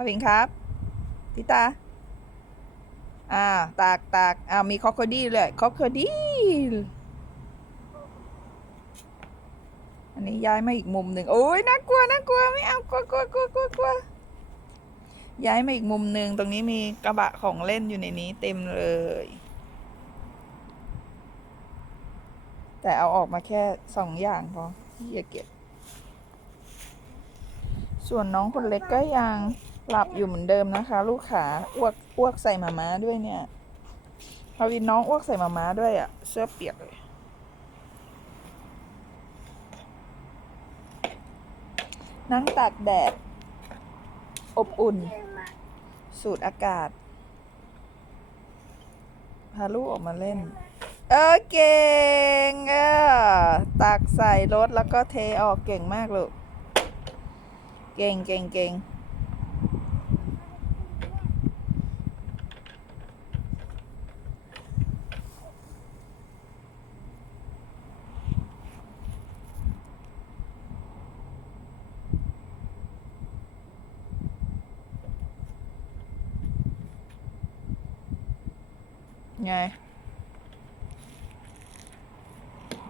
พวิงครับทิตาอ่าตากตากอ่ามีคอคดีเลยคอคดีอันนี้ย้ายมาอีกมุมหนึ่งโอ้ยน่ากลัวน่ากลัวไม่เอากลัวกลัวกลัวกลัวกลัวย้ายมาอีกมุมหนึ่งตรงนี้มีกระบะของเล่นอยู่ในนี้เต็มเลย แต่เอาออกมาแค่สองอย่างพอที่จะเก็บ ส่วนน้องคนเล็กก็ยัง หลับอยู่เหมือนเดิมนะคะ ลูกขาอ้วกอ้วกใส่หมาม้าด้วยเนี่ยพาวินน้องอ้วกใส่หมาม้าด้วยอะ่ะ เสื้อเปียกเลย นั่งตากแดด อบอุ่น สูดอากาศ พาลูกออกมาเล่น เออเก่งเออตักใส่รถแล้วก็เทออกเก่งมากลูก เก่งเก่งเก่ง ไง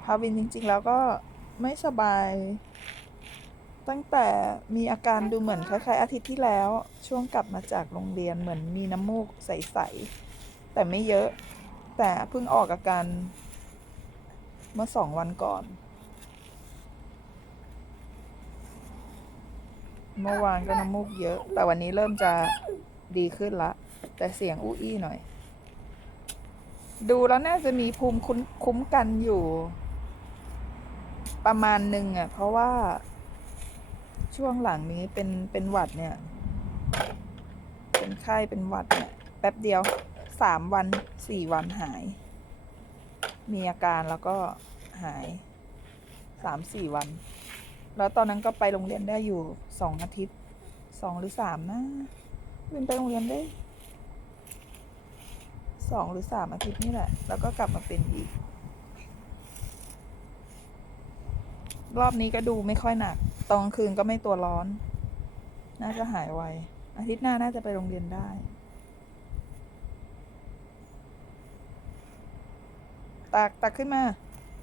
พาวินจริงๆแล้วก็ไม่สบาย ตั้งแต่มีอาการดูเหมือนคล้ายๆอาทิตย์ที่แล้ว ช่วงกลับมาจากโรงเรียนเหมือนมีน้ำมูกใสๆ แต่ไม่เยอะ แต่เพิ่งออกอาการเมื่อสองวันก่อน เมื่อวานก็น้ำมูกเยอะ แต่วันนี้เริ่มจะดีขึ้นละ แต่เสียงอู้อี้หน่อย ดูแล้วน่าจะมีภูมิคุ้นคุ้มกันอยู่ ประมาณหนึ่งอะ เพราะว่าช่วงหลังนี้เป็นเป็นหวัดเนี่ย เป็นไข้เป็นหวัดเนี่ยแป๊บเดียวสามวันสี่วันหาย มีอาการแล้วก็หายสามสี่วัน แล้วตอนนั้นก็ไปโรงเรียนได้อยู่สองอาทิตย์สองหรือสามนะเป็นไปโรงเรียนได้ สองหรือสามอาทิตย์นี่แหละ แล้วก็กลับมาเป็นอีก รอบนี้ก็ดูไม่ค่อยหนัก ตอนกลางคืนก็ไม่ตัวร้อน น่าจะหายไว อาทิตย์หน้าน่าจะไปโรงเรียนได้ ตักตักขึ้นมา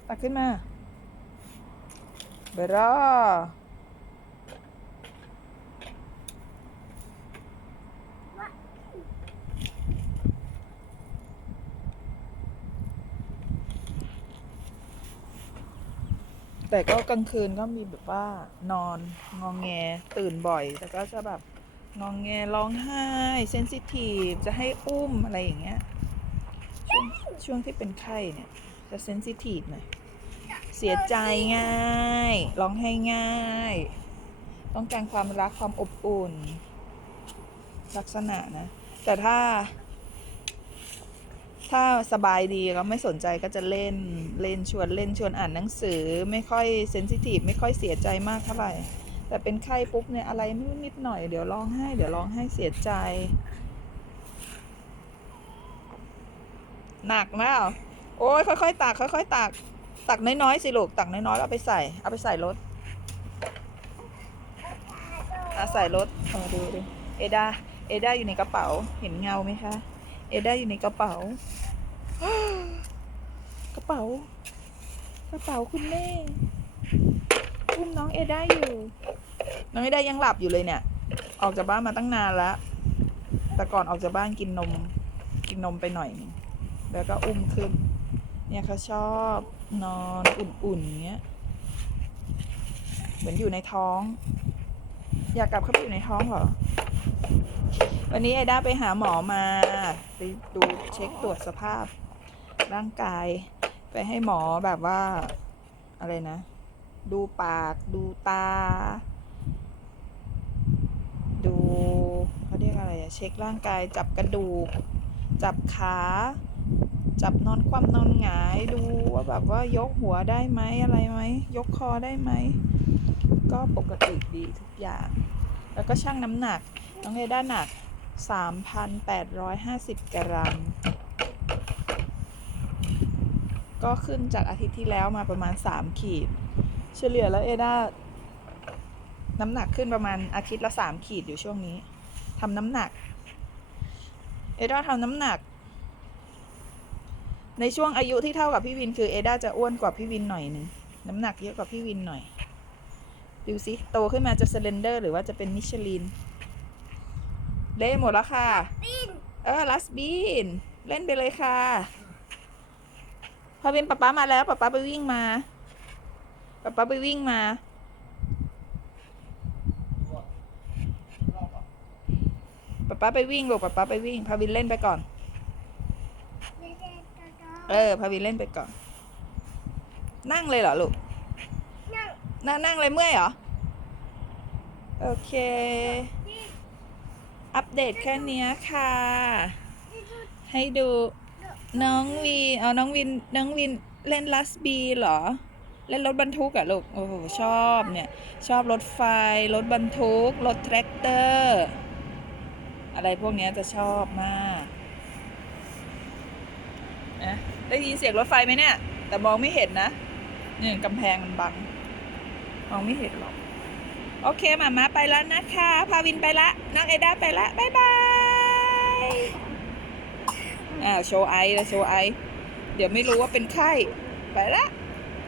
ตักขึ้นมาเบรอ แต่ก็กลางคืนก็มีแบบว่านอนงองแงตื่นบ่อย แต่ก็จะแบบงองแงร้องไห้เซนซิทีฟจะให้อุ้มอะไรอย่างเงี้ยช่วงช่วงที่เป็นไข้เนี่ย จะเซนซิทีฟหน่อยเสียใจง่ายร้องไห้ง่าย ต้องการความรักความอบอุ่น ลักษณะนะ แต่ถ้า ถ้าสบายดีก็ไม่สนใจก็จะเล่นเล่นชวนเล่นชวนอ่านหนังสือ ไม่ค่อยเซนซิทีฟไม่ค่อยเสียใจมากเท่าไหร่แต่เป็นไข้ปุ๊บเนี่ยอะไรไม่รู้นิดหน่อยเดี๋ยวร้องไห้เดี๋ยวร้องไห้เสียใจ หนักนะโอ้ยค่อยๆตักค่อยๆตักตักน้อยๆสิลูกตักน้อยๆแล้วเอาไปใส่เอาไปใส่รถอะใส่รถเอาดูดูเอดาเอดาอยู่ในกระเป๋าเห็นเงาไหมคะ เอดาอยู่ในกระเป๋า กระเป๋า กระเป๋าคุณแม่อุ้มน้องเอดาอยู่ น้องเอดายังหลับอยู่เลยเนี่ย ออกจากบ้านมาตั้งนานแล้ว แต่ก่อนออกจากบ้านกินนม กินนมไปหน่อย แล้วก็อุ้มขึ้น เนี่ยเขาชอบนอนอุ่นๆเงี้ย เหมือนอยู่ในท้อง อยากกลับเข้าไปอยู่ในท้องเหรอ วันนี้ไอด้าไปหาหมอมาไปดูเช็คตรวจสภาพ ร่างกายไปให้หมอแบบว่าอะไรนะ ดูปากดูตา ดูเขาเรียกอะไรอะเช็คร่างกายจับกระดูก จับขา จับนอนคว่ำนอนหงายดูว่าแบบว่ายกหัวได้ไหมอะไรไหมยกคอได้ไหมก็ปกติดีทุกอย่าง แล้วก็ชั่งน้ำหนักน้องเอด้าหนัก 3,850 กรัม ก็ขึ้นจากอาทิตย์ที่แล้วมาประมาณ 3 ขีด เฉลี่ยแล้วเอด้าน้ำหนักขึ้นประมาณอาทิตย์ละ 3 ขีดอยู่ช่วงนี้ทำน้ำหนัก เอด้าทำน้ำหนัก ในช่วงอายุที่เท่ากับพี่วิน คือเอด้าจะอ้วนกว่าพี่วินหน่อยหนึ่งน้ำหนักเยอะกว่าพี่วินหน่อย ดูสิโตขึ้นมาจะสเลนเดอร์ หรือว่าจะเป็นมิชลิน เล่หมดแล้วค่ะบินเออลัสบีน เล่นไปเลยค่ะ พอเป็นป๊าป๊ามาแล้วป๊าป๊าไปวิ่งมาป๊าป๊าไปวิ่งมา ป๊าป๊าไปวิ่งลูกป๊าป๊าไปวิ่ง พาวินเล่นไปก่อนเด็กๆก็เออ พาวินเล่นไปก่อน นั่งเลยเหรอลูก นั่ง นั่งนั่งเลยเมื่อยเหรอ โอเคนี่ อัปเดตแค่นี้ค่ะ ให้ดูน้องวีเอาน้องวินน้องวินเล่นลัสบีเหรอ เล่นรถบรรทุกอะลูก โอ้โห ชอบเนี่ย ชอบรถไฟ รถบรรทุก รถแทรกเตอร์ อะไรพวกนี้จะชอบมากนะได้ยินเสียงรถไฟไหมเนี่ย แต่มองไม่เห็นนะเนี่ยกำแพงมันบัง มองไม่เห็นหรอก โอเคมามาไปแล้วนะคะ พาวินไปละน้องเอด้าไปละบายบายอ่าโชว์ไอแล้วโชว์ไอ เดี๋ยวไม่รู้ว่าเป็นไข้ ไปละ